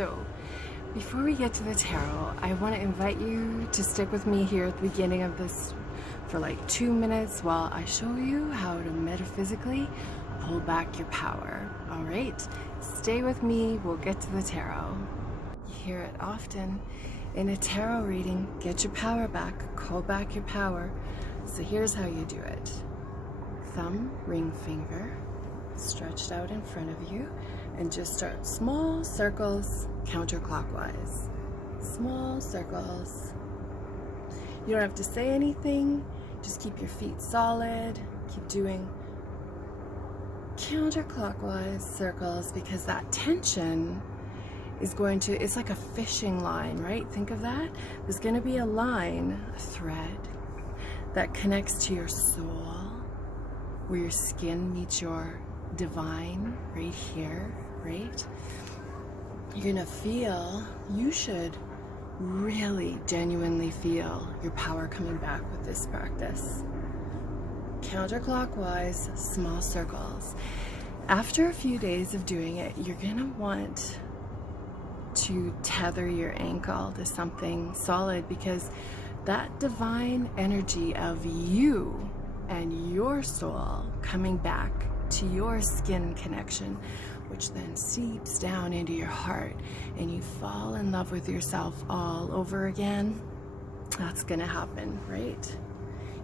So before we get to the tarot, I want to invite you to stick with me here at the beginning of this for like 2 minutes while I show you how to metaphysically pull back your power. All right, stay with me, we'll get to the tarot. You hear it often in a tarot reading: get your power back, call back your power. So here's how you do it. Thumb, ring finger stretched out in front of you, and just start small circles counterclockwise. Small circles. You don't have to say anything, just keep your feet solid, keep doing counterclockwise circles, because that tension is going to, it's like a fishing line, right? Think of that. There's going to be a line, a thread that connects to your soul, where your skin meets your divine, right here, right? You're gonna feel, you should really genuinely feel your power coming back with this practice. Counterclockwise, small circles. After a few days of doing it, you're gonna want to tether your ankle to something solid, because that divine energy of you and your soul coming back to your skin connection, which then seeps down into your heart, and you fall in love with yourself all over again. That's gonna happen, right?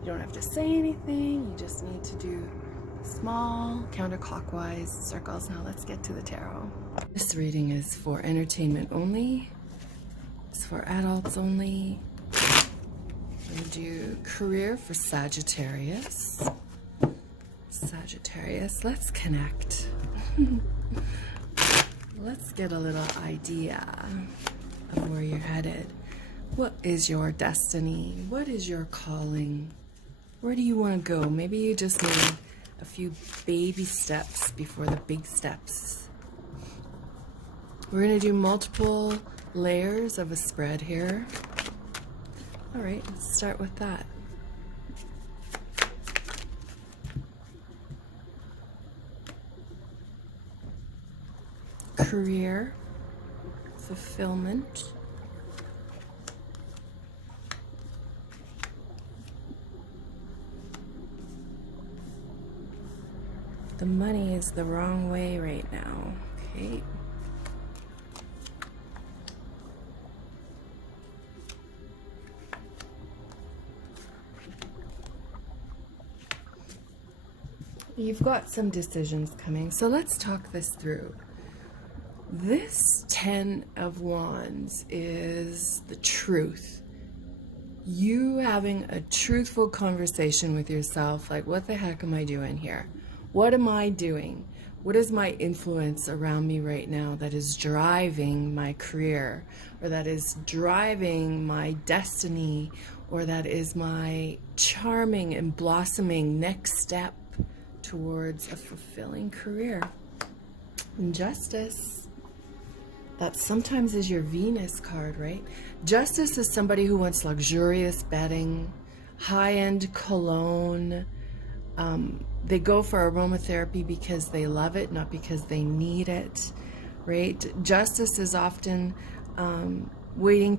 You don't have to say anything, you just need to do small counterclockwise circles. Now let's get to the tarot. This reading is for entertainment only. It's for adults only. I'm gonna do career for Sagittarius. Sagittarius, let's connect. Let's get a little idea of where you're headed. What is your destiny? What is your calling? Where do you want to go? Maybe you just need a few baby steps before the big steps. We're going to do multiple layers of a spread here. All right, let's start with that. Career, fulfillment, the money is the wrong way right now, okay? You've got some decisions coming, so let's talk this through. This 10 of Wands is the truth. You having a truthful conversation with yourself, like, what the heck am I doing here? What am I doing? What is my influence around me right now that is driving my career, or that is driving my destiny, or that is my charming and blossoming next step towards a fulfilling career? And Justice. That sometimes is your Venus card, right? Justice is somebody who wants luxurious bedding, high-end cologne. They go for aromatherapy because they love it, not because they need it, right? Justice is often waiting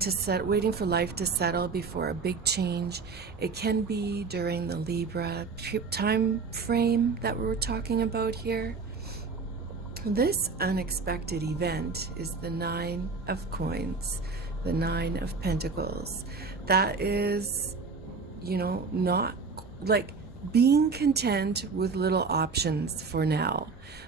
for life to settle before a big change. It can be during the Libra time frame that we're talking about here. This unexpected event is the 9 of Coins, the 9 of Pentacles. That is, you know, not like being content with little options for now,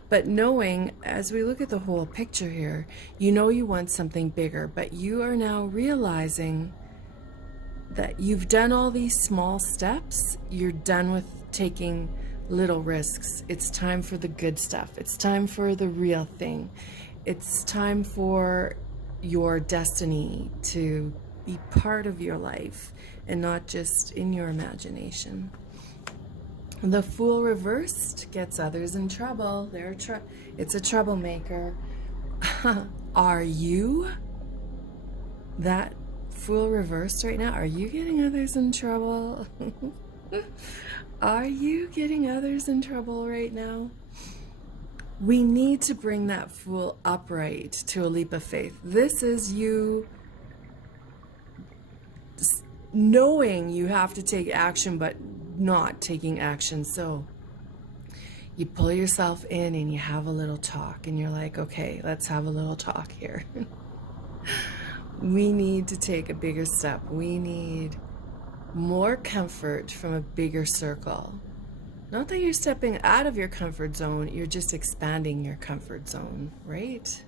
but knowing, as we look at the whole picture here, you know you want something bigger, but you are now realizing that you've done all these small steps. You're done with taking little risks. It's time for the good stuff. It's time for the real thing. It's time for your destiny to be part of your life and not just in your imagination. The Fool reversed gets others in trouble. It's a troublemaker. Are you that Fool reversed right now? Are you getting others in trouble? Are you getting others in trouble right now? We need to bring that Fool upright to a leap of faith. This is you knowing you have to take action, but not taking action. So you pull yourself in and you have a little talk, and you're like, okay, let's have a little talk here. We need to take a bigger step. We need more comfort from a bigger circle. Not that you're stepping out of your comfort zone, you're just expanding your comfort zone, right?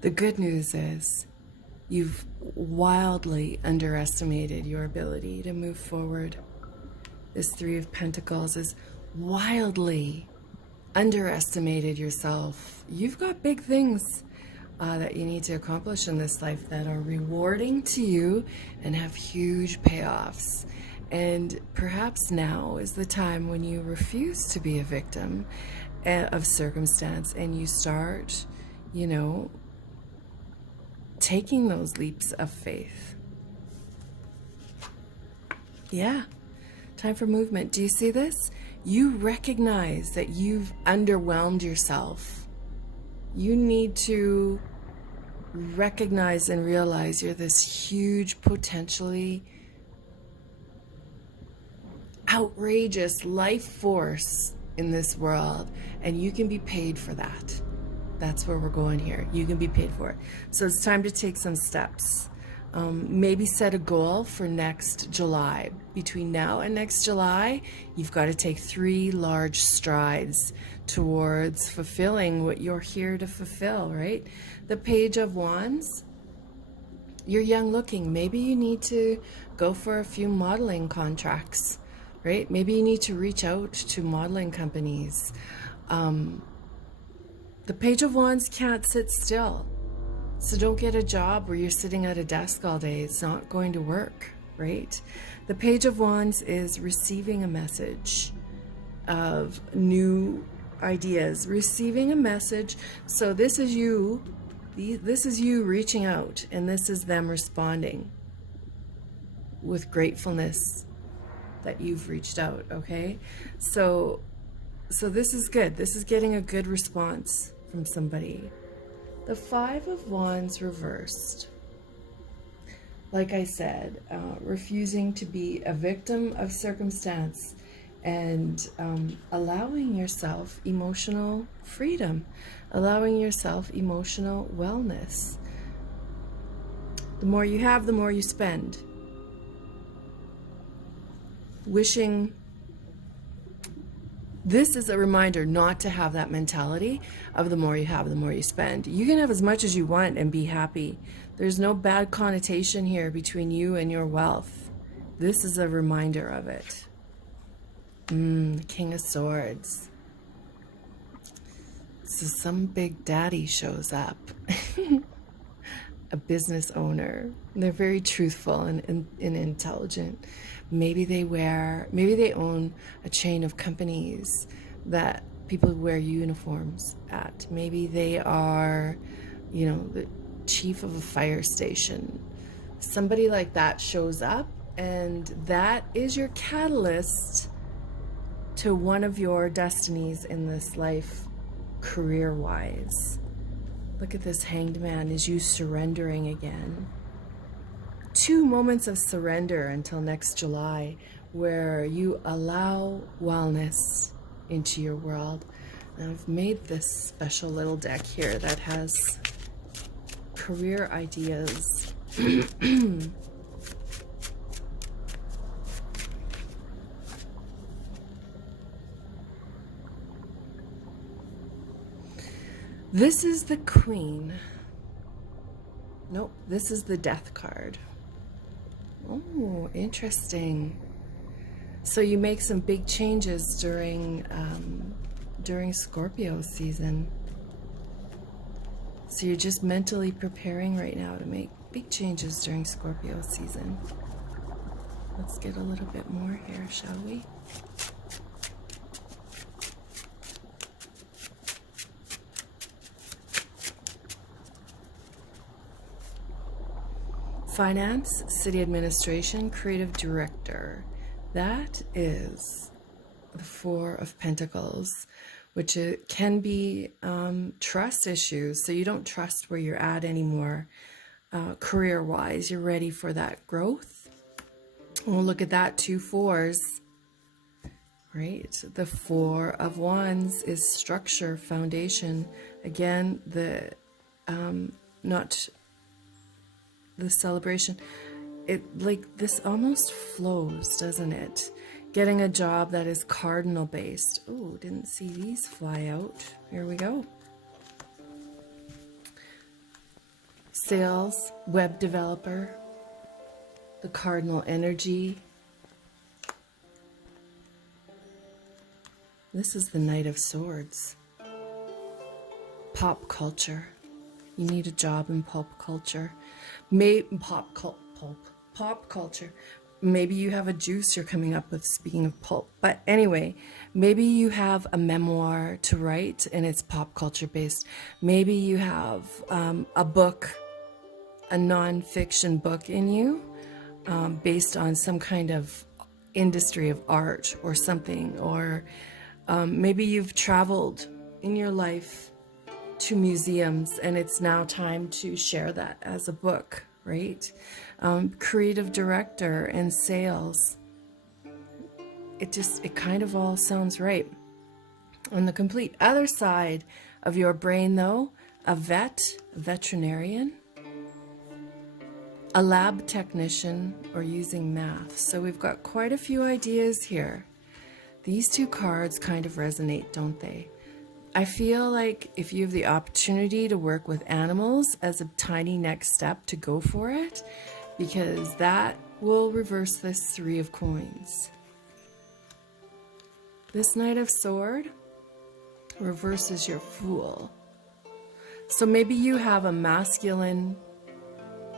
The good news is you've wildly underestimated your ability to move forward. This Three of Pentacles is wildly underestimated yourself. You've got big things that you need to accomplish in this life that are rewarding to you and have huge payoffs. And perhaps now is the time when you refuse to be a victim of circumstance and you start, you know, taking those leaps of faith. Yeah. Time for movement. Do you see this? You recognize that you've underwhelmed yourself. You need to recognize and realize you're this huge, potentially outrageous life force in this world, and you can be paid for that. That's where we're going here. You can be paid for it. So it's time to take some steps. Maybe set a goal for next July. Between now and next July, you've got to take 3 large strides towards fulfilling what you're here to fulfill, right? The Page of Wands, you're young looking. Maybe you need to go for a few modeling contracts, right? Maybe you need to reach out to modeling companies. The Page of Wands can't sit still. So don't get a job where you're sitting at a desk all day. It's not going to work, right? The Page of Wands is receiving a message of new ideas, receiving a message. So this is you reaching out, and this is them responding with gratefulness that you've reached out, okay? So this is good. This is getting a good response from somebody. The Five of Wands reversed. Like I said, refusing to be a victim of circumstance and allowing yourself emotional freedom, allowing yourself emotional wellness. The more you have, the more you spend. Wishing. This is a reminder not to have that mentality of the more you have, the more you spend. You can have as much as you want and be happy. There's no bad connotation here between you and your wealth. This is a reminder of it. King of Swords. So some big daddy shows up. A business owner. They're very truthful and intelligent. Maybe they own a chain of companies that people wear uniforms at. Maybe they are, the chief of a fire station. Somebody like that shows up, and that is your catalyst to one of your destinies in this life, career-wise. Look at this Hanged Man, is you surrendering again. 2 moments of surrender until next July, where you allow wellness into your world. And I've made this special little deck here that has career ideas. This is the Queen. Nope, this is the Death card. Oh, interesting. So you make some big changes during Scorpio season. So you're just mentally preparing right now to make big changes during Scorpio season. Let's get a little bit more here, shall we? Finance, City Administration, Creative Director. That is the Four of Pentacles, which it can be trust issues. So you don't trust where you're at anymore, career-wise. You're ready for that growth. We'll look at that, 2 4s, right? The 4 of Wands is structure, foundation. Again, the not the celebration. It like this almost flows, doesn't it? Getting a job that is cardinal based. Oh, didn't see these fly out. Here we go. Sales, web developer, the cardinal energy. This is the Knight of Swords. Pop culture. You need a job in pop culture. Pop culture. Maybe you have a juice you're coming up with, speaking of pulp. But anyway, maybe you have a memoir to write and it's pop culture based. Maybe you have a book, a non-fiction book in you, based on some kind of industry of art or something. Or maybe you've traveled in your life to museums and it's now time to share that as a book, right? Creative director and sales. It kind of all sounds right. On the complete other side of your brain though, a veterinarian, a lab technician, or using math. So we've got quite a few ideas here. These 2 cards kind of resonate, don't they? I feel like if you have the opportunity to work with animals as a tiny next step, to go for it, because that will reverse this 3 of coins. This Knight of Sword reverses your Fool. So maybe you have a masculine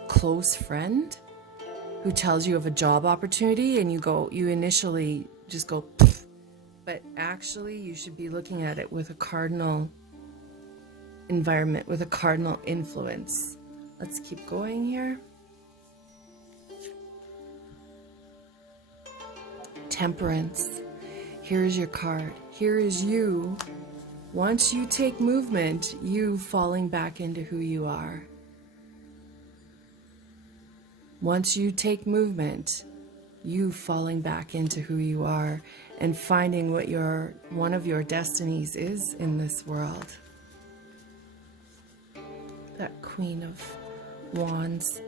close friend who tells you of a job opportunity and you initially just go, pfft. But actually you should be looking at it with a cardinal environment, with a cardinal influence. Let's keep going here. Temperance. Here's your card. Here is you. Once you take movement, you falling back into who you are. Once you take movement, you falling back into who you are and finding what one of your destinies is in this world. That Queen of Wands.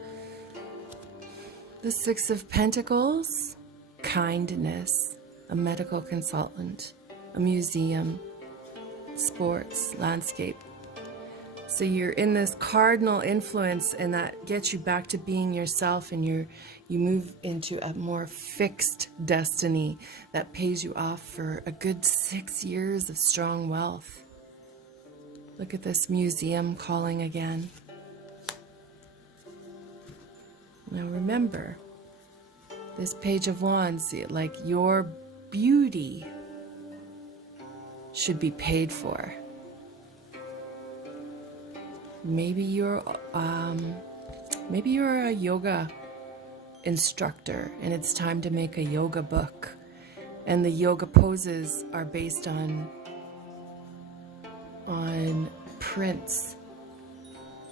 The 6 of Pentacles, kindness, a medical consultant, a museum, sports, landscape. So you're in this cardinal influence, and that gets you back to being yourself, and you move into a more fixed destiny that pays you off for a good 6 years of strong wealth. Look at this museum calling again. Now remember, this Page of Wands, like your beauty should be paid for. Maybe you're a yoga instructor and it's time to make a yoga book, and the yoga poses are based on prints,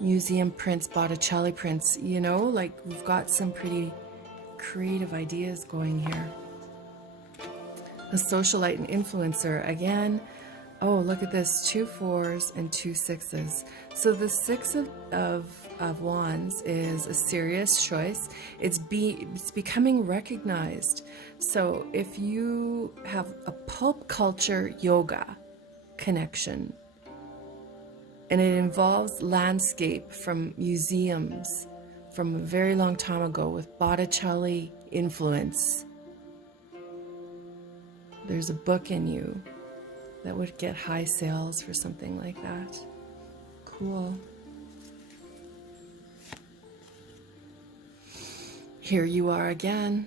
museum prints, Botticelli prints. You know, like we've got some pretty creative ideas going here. A socialite and influencer again. Oh, look at this, 2 4s and 2 6s. So the 6 of Wands is a serious choice. It's becoming recognized. So if you have a pulp culture yoga connection, and it involves landscape from museums from a very long time ago with Botticelli influence, there's a book in you that would get high sales for something like that. Cool. Here you are again.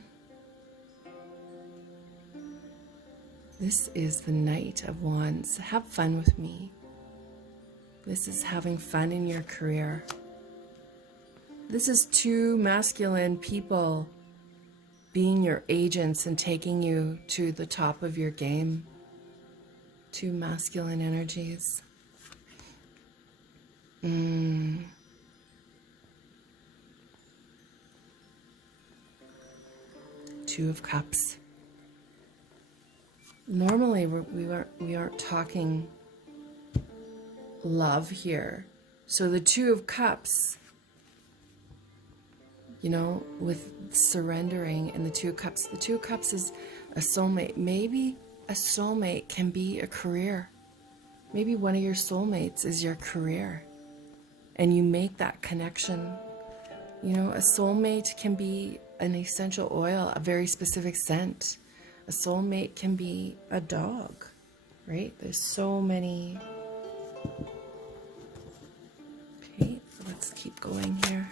This is the Knight of Wands. Have fun with me. This is having fun in your career. This is 2 masculine people being your agents and taking you to the top of your game, Two masculine energies. Two of Cups. Normally we aren't talking love here. So the Two of Cups, you know, with surrendering, and the Two of Cups. The Two of Cups is a soulmate. Maybe a soulmate can be a career. Maybe one of your soulmates is your career. And you make that connection. You know, a soulmate can be an essential oil, a very specific scent. A soulmate can be a dog, right? There's so many. Okay, let's keep going here.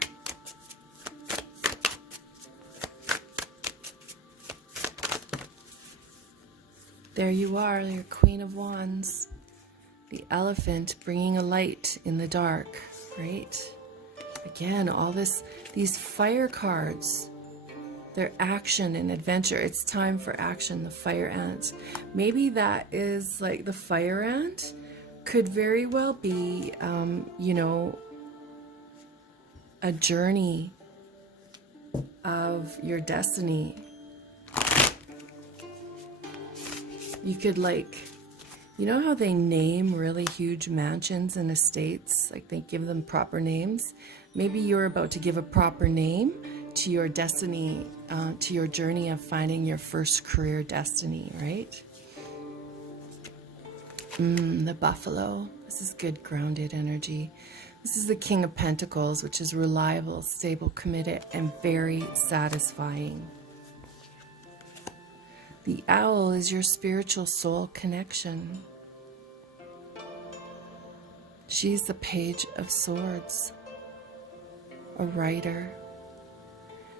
There you are, your Queen of Wands. The elephant bringing a light in the dark, right? Again, all these fire cards, they're action and adventure. It's time for action, the fire ant. Maybe that is like the fire ant could very well be, you know, a journey of your destiny. You could, like, you know how they name really huge mansions and estates? Like they give them proper names. Maybe you're about to give a proper name to your destiny, to your journey of finding your first career destiny, right? The buffalo. This is good grounded energy. This is the King of Pentacles, which is reliable, stable, committed, and very satisfying. The owl is your spiritual soul connection. She's the Page of Swords, a writer,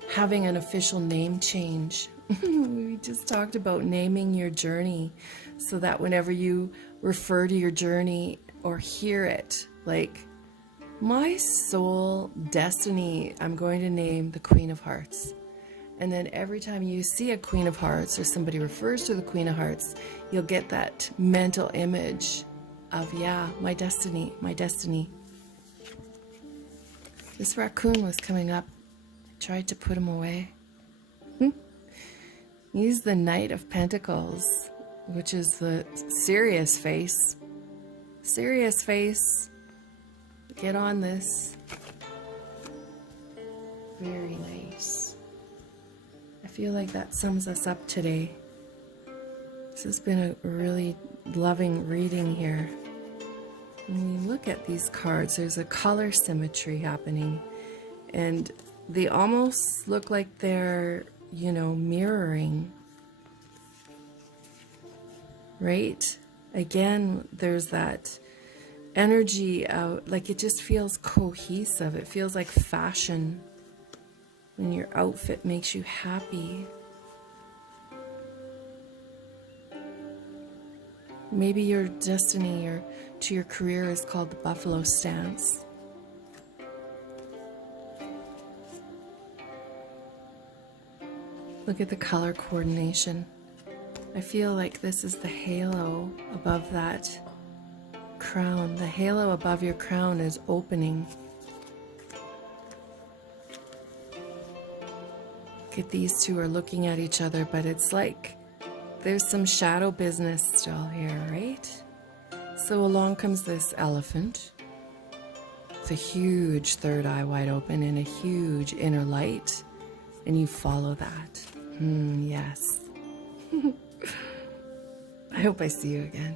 having an official name change. We just talked about naming your journey so that whenever you refer to your journey or hear it, like, my soul destiny, I'm going to name the Queen of Hearts. And then every time you see a Queen of Hearts or somebody refers to the Queen of Hearts, you'll get that mental image of, yeah, my destiny, my destiny. This raccoon was coming up. I tried to put him away. He's the Knight of Pentacles, which is the serious face. Serious face. Get on this. Very nice. I feel like that sums us up today. This has been a really loving reading here. When you look at these cards, there's a color symmetry happening, and they almost look like they're, you know, mirroring, right? Again, there's that energy out, like it just feels cohesive. It feels like fashion. When your outfit makes you happy. Maybe your destiny or to your career is called the buffalo stance. Look at the color coordination. I feel like this is the halo above that crown. The halo above your crown is opening. Look at these two are looking at each other, but it's like there's some shadow business still here, right? So along comes this elephant. It's a huge third eye wide open and a huge inner light, and you follow that. Yes. I hope I see you again.